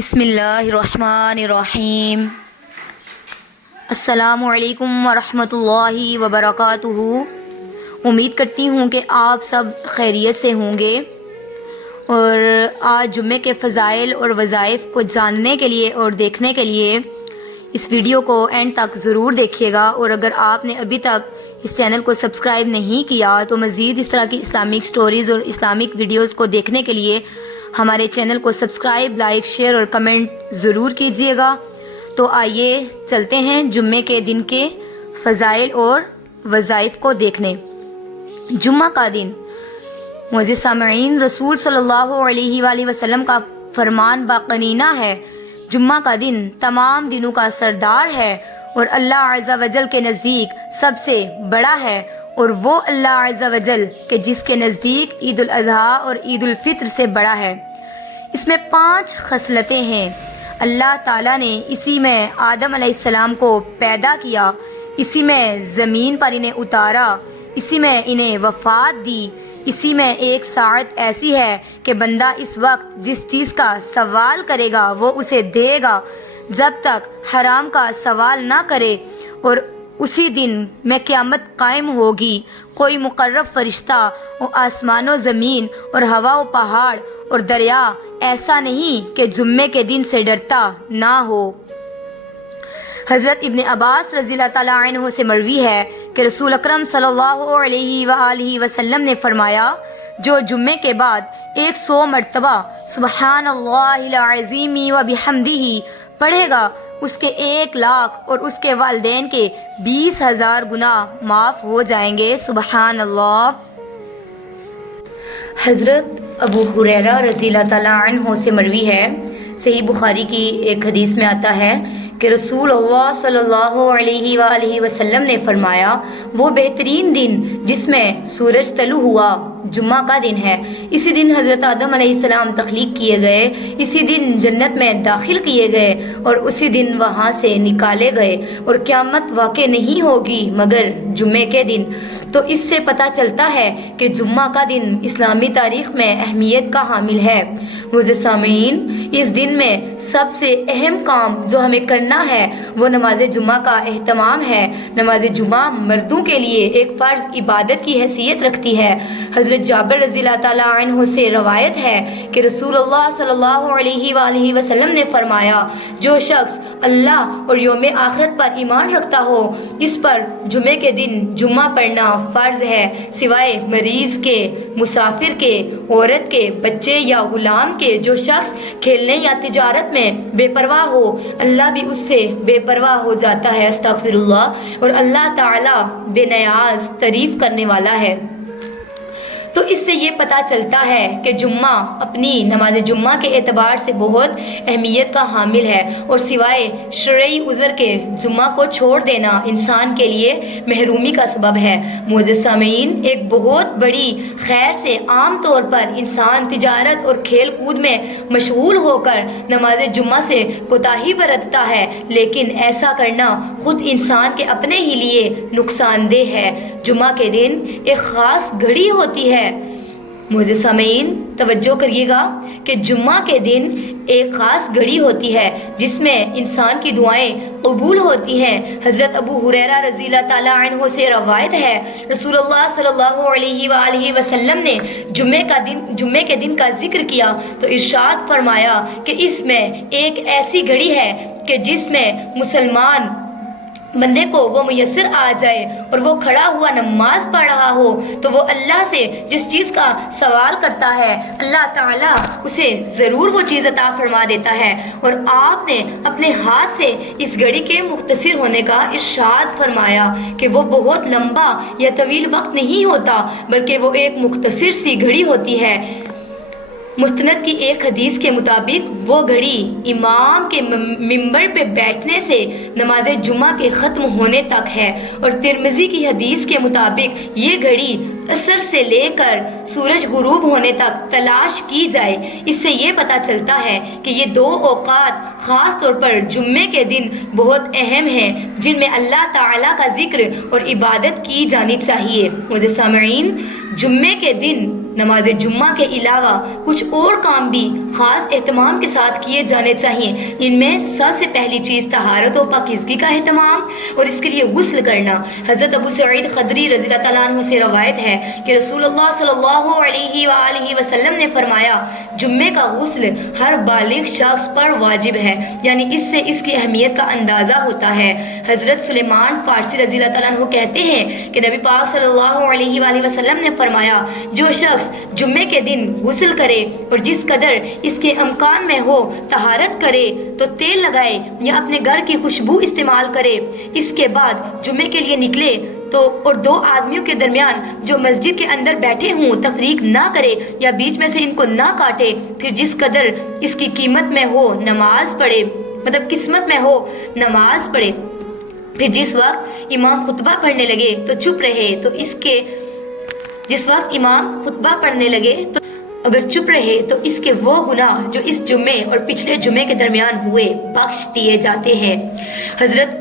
بسم اللہ الرحمن الرحیم۔ السلام علیکم ورحمۃ اللہ وبرکاتہ۔ امید کرتی ہوں کہ آپ سب خیریت سے ہوں گے، اور آج جمعے کے فضائل اور وظائف کو جاننے کے لیے اور دیکھنے کے لیے اس ویڈیو کو اینڈ تک ضرور دیکھیے گا۔ اور اگر آپ نے ابھی تک اس چینل کو سبسکرائب نہیں کیا تو مزید اس طرح کی اسلامک سٹوریز اور اسلامک ویڈیوز کو دیکھنے کے لیے ہمارے چینل کو سبسکرائب، لائک، شیئر اور کمنٹ ضرور کیجیے گا۔ تو آئیے چلتے ہیں جمعے کے دن کے فضائل اور وظائف کو دیکھنے۔ جمعہ کا دن، معزز سامعین، رسول صلی اللہ علیہ وآلہ وسلم کا فرمان باقرینہ ہے، جمعہ کا دن تمام دنوں کا سردار ہے اور اللہ عز و جل کے نزدیک سب سے بڑا ہے، اور وہ اللہ عز و جل کہ جس کے نزدیک عید الاضحیٰ اور عید الفطر سے بڑا ہے۔ اس میں 5 خصلتیں ہیں۔ اللہ تعالیٰ نے اسی میں آدم علیہ السلام کو پیدا کیا، اسی میں زمین پر انہیں اتارا، اسی میں انہیں وفات دی، اسی میں ایک ساعت ایسی ہے کہ بندہ اس وقت جس چیز کا سوال کرے گا وہ اسے دے گا جب تک حرام کا سوال نہ کرے، اور اسی دن میں قیامت قائم ہوگی۔ کوئی مقرب فرشتہ و آسمان و زمین اور ہوا و پہاڑ اور دریا ایسا نہیں کہ جمعے کے دن سے ڈرتا نہ ہو۔ حضرت ابن عباس رضی اللہ تعالیٰ عنہ سے مروی ہے کہ رسول اکرم صلی اللہ علیہ وآلہ وسلم نے فرمایا، جو جمعے کے بعد 100 مرتبہ سبحان اللہ العظیم و بحمدہ پڑھے گا، اس کے 1 لاکھ اور اس کے والدین کے 20,000 گناہ معاف ہو جائیں گے۔ سبحان اللہ۔ حضرت ابو ہریرہ رضی اللہ تعالیٰ عنہ سے مروی ہے، صحیح بخاری کی ایک حدیث میں آتا ہے کہ رسول اللہ صلی اللہ علیہ وآلہ وسلم نے فرمایا، وہ بہترین دن جس میں سورج طلوع ہوا جمعہ کا دن ہے۔ اسی دن حضرت آدم علیہ السلام تخلیق کیے گئے، اسی دن جنت میں داخل کیے گئے اور اسی دن وہاں سے نکالے گئے، اور قیامت واقع نہیں ہوگی مگر جمعے کے دن۔ تو اس سے پتہ چلتا ہے کہ جمعہ کا دن اسلامی تاریخ میں اہمیت کا حامل ہے۔ معزز سامعین، اس دن میں سب سے اہم کام جو ہمیں کرنا ہے وہ نماز جمعہ کا اہتمام ہے۔ نماز جمعہ مردوں کے لیے ایک فرض عبادت کی حیثیت رکھتی ہے۔ حضرت جابر رضی اللہ تعالیٰ عنہ سے روایت ہے کہ رسول اللہ صلی اللہ علیہ وآلہ وسلم نے فرمایا، جو شخص اللہ اور یوم آخرت پر ایمان رکھتا ہو اس پر جمعے کے دن جمعہ پڑھنا فرض ہے، سوائے مریض کے، مسافر کے، عورت کے، بچے یا غلام کے۔ جو شخص کھیلنے یا تجارت میں بے پرواہ ہو اللہ بھی اس سے بے پرواہ ہو جاتا ہے، استغفر اللہ، اور اللہ تعالیٰ بے نیاز تعریف کرنے والا ہے۔ تو اس سے یہ پتہ چلتا ہے کہ جمعہ اپنی نماز جمعہ کے اعتبار سے بہت اہمیت کا حامل ہے، اور سوائے شرعی عذر کے جمعہ کو چھوڑ دینا انسان کے لیے محرومی کا سبب ہے۔ معزز سامعین، ایک بہت بڑی خیر سے عام طور پر انسان تجارت اور کھیل کود میں مشغول ہو کر نماز جمعہ سے کوتاہی برتتا ہے، لیکن ایسا کرنا خود انسان کے اپنے ہی لیے نقصان دہ ہے۔ جمعہ کے دن ایک خاص گھڑی ہوتی ہے۔ معزز سامعین، توجہ کریے گا کہ جمعہ کے دن ایک خاص گھڑی ہوتی ہے جس میں انسان کی دعائیں قبول ہوتی ہیں۔ حضرت ابو ہریرہ رضی اللہ تعالیٰ عنہ سے روایت ہے، رسول اللہ صلی اللہ علیہ وآلہ وسلم نے جمعے کے دن کا ذکر کیا تو ارشاد فرمایا کہ اس میں ایک ایسی گھڑی ہے کہ جس میں مسلمان بندے کو وہ میسر آ جائے اور وہ کھڑا ہوا نماز پڑھ رہا ہو تو وہ اللہ سے جس چیز کا سوال کرتا ہے اللہ تعالیٰ اسے ضرور وہ چیز عطا فرما دیتا ہے۔ اور آپ نے اپنے ہاتھ سے اس گھڑی کے مختصر ہونے کا ارشاد فرمایا کہ وہ بہت لمبا یا طویل وقت نہیں ہوتا بلکہ وہ ایک مختصر سی گھڑی ہوتی ہے۔ مستند کی ایک حدیث کے مطابق وہ گھڑی امام کے ممبر پہ بیٹھنے سے نماز جمعہ کے ختم ہونے تک ہے، اور ترمذی کی حدیث کے مطابق یہ گھڑی عصر سے لے کر سورج غروب ہونے تک تلاش کی جائے۔ اس سے یہ پتہ چلتا ہے کہ یہ 2 اوقات خاص طور پر جمعے کے دن بہت اہم ہیں جن میں اللہ تعالیٰ کا ذکر اور عبادت کی جانی چاہیے۔ معزز سامعین، جمعے کے دن نماز جمعہ کے علاوہ کچھ اور کام بھی خاص اہتمام کے ساتھ کیے جانے چاہیے۔ ان میں سب سے پہلی چیز طہارت و پاکیزگی کا اہتمام اور اس کے لیے غسل کرنا۔ حضرت ابو سعید خدری رضی اللہ تعالیٰ عنہ سے روایت ہے کہ رسول اللہ صلی اللہ علیہ وآلہ وسلم نے فرمایا جمعے کا غسل ہر بالغ شخص پر واجب ہے، یعنی اس سے اس کی اہمیت کا اندازہ ہوتا ہے۔ حضرت سلیمان فارسی رضی اللہ تعالیٰ عنہ کہتے ہیں کہ نبی پاک صلی اللہ علیہ وآلہ وسلم نے فرمایا جو شخص جمعے کے دن غسل کرے اور جس قدر اس کے امکان میں ہو طہارت کرے تو تیل لگائے یا اپنے گھر کی خوشبو استعمال کرے، اس کے بعد جمعے کے لیے نکلے تو اور دو آدمیوں کے درمیان جو مسجد کے اندر بیٹھے ہوں تفریق نہ کرے یا بیچ میں سے ان کو نہ کاٹے، پھر جس قدر اس کی قیمت میں ہو نماز پڑھے، مطلب قسمت میں ہو نماز پڑھے۔ پھر جس وقت امام خطبہ پڑھنے لگے تو چپ رہے، تو جس وقت امام خطبہ پڑھنے لگے تو اگر چپ رہے تو اس کے وہ گناہ جو اس جمعے اور پچھلے جمعے کے درمیان ہوئے بخش دیے جاتے ہیں۔ حضرت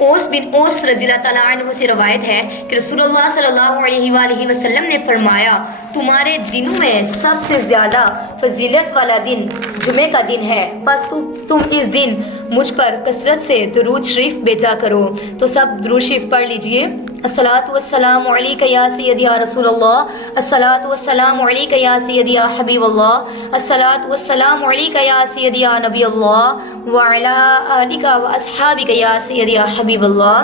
اوس بن اوس رضی اللہ تعالیٰ عنہ سے روایت ہے کہ رسول اللہ صلی اللہ علیہ وآلہ وسلم نے فرمایا تمہارے دنوں میں سب سے زیادہ فضیلت والا دن جمعے کا دن ہے، بس تم اس دن مجھ پر کثرت سے درود شریف بھیجا کرو۔ تو سب درود شریف پڑھ لیجئے۔ الصلاۃ والسلام علیک یا سیدی یا رسول اللہ، الصلاۃ والسلام علیک یا سیدی یا حبیب اللہ، الصلاۃ والسلام علیک یا سیدی یا نبی اللہ وعلی آلک واصحابک یا سیدی یا حبیب اللہ۔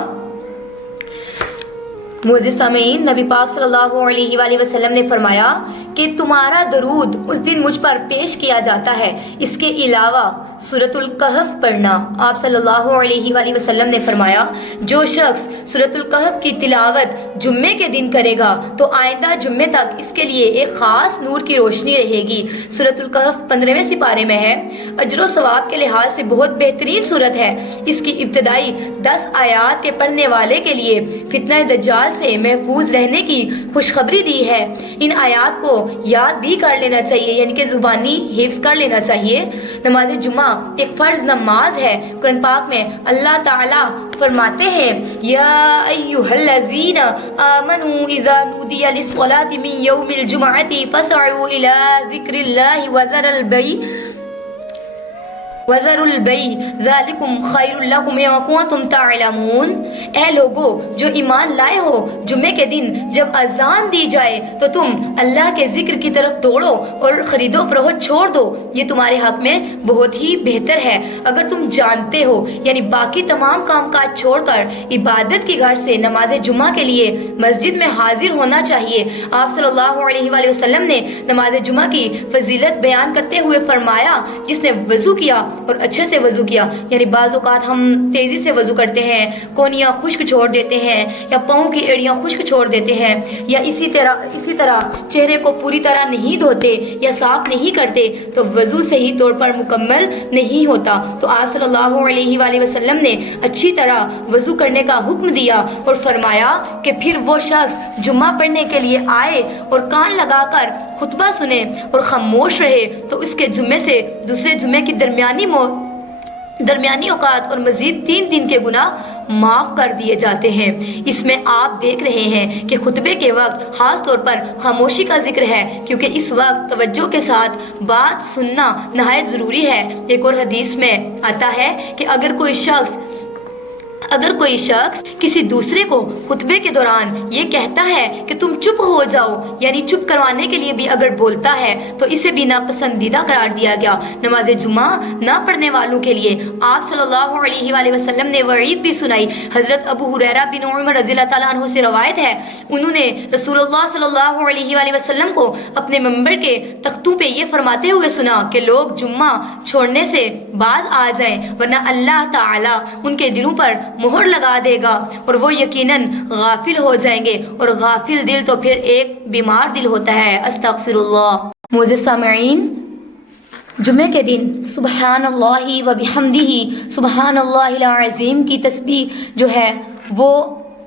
معزز سامعین، نبی پاک صلی اللہ علیہ وآلہ وسلم نے فرمایا کہ تمہارا درود اس دن مجھ پر پیش کیا جاتا ہے، اس کے علاوہ سورۃ الکہف پڑھنا۔ آپ صلی اللہ علیہ وآلہ وسلم نے فرمایا جو شخص سورۃ الکہف کی تلاوت جمعے کے دن کرے گا تو آئندہ جمعے تک اس کے لیے ایک خاص نور کی روشنی رہے گی۔ سورۃ الکہف 15ویں سپارے میں ہے، اجر و ثواب کے لحاظ سے بہت بہترین سورت ہے۔ اس کی ابتدائی 10 آیات کے پڑھنے والے کے لیے فتنہ دجال سے محفوظ رہنے کی خوشخبری دی ہے۔ ان آیات کو یاد بھی کر لینا چاہیے، یعنی کہ زبانی حفظ کر لینا چاہیے۔ نماز جمعہ ایک فرض نماز ہے۔ قرآن پاک میں اللہ تعالیٰ فرماتے ہیں یا ایھا الذین آمنوا اذا نودی للصلاۃ من یوم الجمعۃ فاسعوا الی ذکر اللہ وذروا البیع ذالکم خیر لکم ان کنتم تعلمون۔ اے لوگو جو ایمان لائے ہو، جمعے کے دن جب اذان دی جائے تو تم اللہ کے ذکر کی طرف دوڑو اور خرید و فروخت چھوڑ دو، یہ تمہارے حق میں بہت ہی بہتر ہے اگر تم جانتے ہو، یعنی باقی تمام کام کاج چھوڑ کر عبادت کی گھر سے نماز جمعہ کے لیے مسجد میں حاضر ہونا چاہیے۔ آپ صلی اللہ علیہ وآلہ وسلم نے نماز جمعہ کی فضیلت بیان کرتے ہوئے فرمایا جس نے وضو کیا اور اچھے سے وضو کیا، یعنی بعض اوقات ہم تیزی سے وضو کرتے ہیں، کونیاں خشک چھوڑ دیتے ہیں یا پاؤں کی ایڑیاں خشک چھوڑ دیتے ہیں، یا اسی طرح چہرے کو پوری طرح نہیں دھوتے یا صاف نہیں کرتے تو وضو صحیح طور پر مکمل نہیں ہوتا۔ تو آپ صلی اللہ علیہ وآلہ وسلم نے اچھی طرح وضو کرنے کا حکم دیا اور فرمایا کہ پھر وہ شخص جمعہ پڑھنے کے لیے آئے اور کان لگا کر خطبہ سنے اور خاموش رہے تو اس کے جمعے سے دوسرے جمعے کی درمیانی اوقات اور مزید 3 دن کے گناہ معاف کر دیے جاتے ہیں۔ اس میں آپ دیکھ رہے ہیں کہ خطبے کے وقت خاص طور پر خاموشی کا ذکر ہے کیونکہ اس وقت توجہ کے ساتھ بات سننا نہایت ضروری ہے۔ ایک اور حدیث میں آتا ہے کہ اگر کوئی شخص کسی دوسرے کو خطبے کے دوران یہ کہتا ہے کہ تم چپ ہو جاؤ، یعنی چپ کروانے کے لیے بھی اگر بولتا ہے تو اسے بھی ناپسندیدہ قرار دیا گیا۔ نماز جمعہ نہ پڑھنے والوں کے لیے آپ صلی اللہ علیہ وآلہ وسلم نے وعید بھی سنائی۔ حضرت ابو ہریرہ بن عمر رضی اللہ تعالیٰ عنہ سے روایت ہے انہوں نے رسول اللہ صلی اللہ علیہ وآلہ وسلم کو اپنے منبر کے تختوں پہ یہ فرماتے ہوئے سنا کہ لوگ جمعہ چھوڑنے سے باز آ جائیں ورنہ اللہ تعالیٰ ان کے دلوں پر مہر لگا دے گا اور وہ یقیناً غافل ہو جائیں گے، اور غافل دل تو پھر ایک بیمار دل ہوتا ہے۔ استغفر اللہ۔ معزز سامعین، جمعے کے دن سبحان اللہ و بحمدہ سبحان اللہ العظیم کی تسبیح جو ہے وہ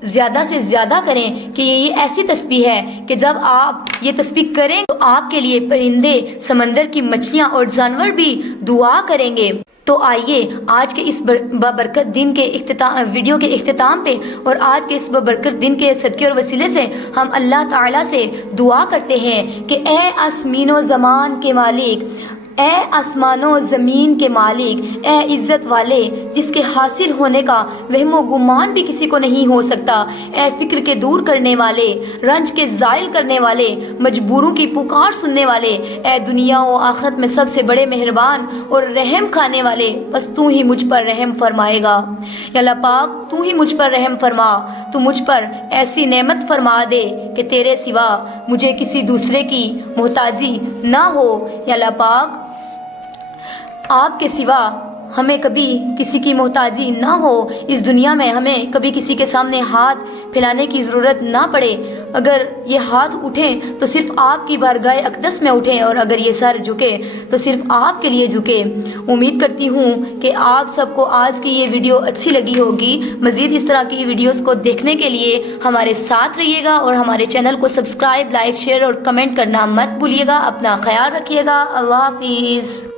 زیادہ سے زیادہ کریں کہ یہ ایسی تسبیح ہے کہ جب آپ یہ تسبیح کریں تو آپ کے لیے پرندے، سمندر کی مچھلیاں اور جانور بھی دعا کریں گے۔ تو آئیے آج کے اس بابرکت دن کے ویڈیو کے اختتام پہ اور آج کے اس بابرکت دن کے صدقے اور وسیلے سے ہم اللہ تعالیٰ سے دعا کرتے ہیں کہ اے آسمین و زمان کے مالک، اے آسمان و زمین کے مالک، اے عزت والے جس کے حاصل ہونے کا وہم و گمان بھی کسی کو نہیں ہو سکتا، اے فکر کے دور کرنے والے، رنج کے زائل کرنے والے، مجبوروں کی پکار سننے والے، اے دنیا و آخرت میں سب سے بڑے مہربان اور رحم کھانے والے، بس تو ہی مجھ پر رحم فرمائے گا۔ یا اللہ پاک تو ہی مجھ پر رحم فرما، تو مجھ پر ایسی نعمت فرما دے کہ تیرے سوا مجھے کسی دوسرے کی محتاجی نہ ہو۔ یا اللہ پاک آپ کے سوا ہمیں کبھی کسی کی محتاجی نہ ہو، اس دنیا میں ہمیں کبھی کسی کے سامنے ہاتھ پھیلانے کی ضرورت نہ پڑے، اگر یہ ہاتھ اٹھیں تو صرف آپ کی بارگاہ اقدس میں اٹھیں، اور اگر یہ سر جھکے تو صرف آپ کے لیے جھکے۔ امید کرتی ہوں کہ آپ سب کو آج کی یہ ویڈیو اچھی لگی ہوگی۔ مزید اس طرح کی ویڈیوز کو دیکھنے کے لیے ہمارے ساتھ رہیے گا اور ہمارے چینل کو سبسکرائب، لائک، شیئر اور کمنٹ کرنا مت بھولیے گا۔ اپنا خیال رکھیے گا۔ اللہ حافظ۔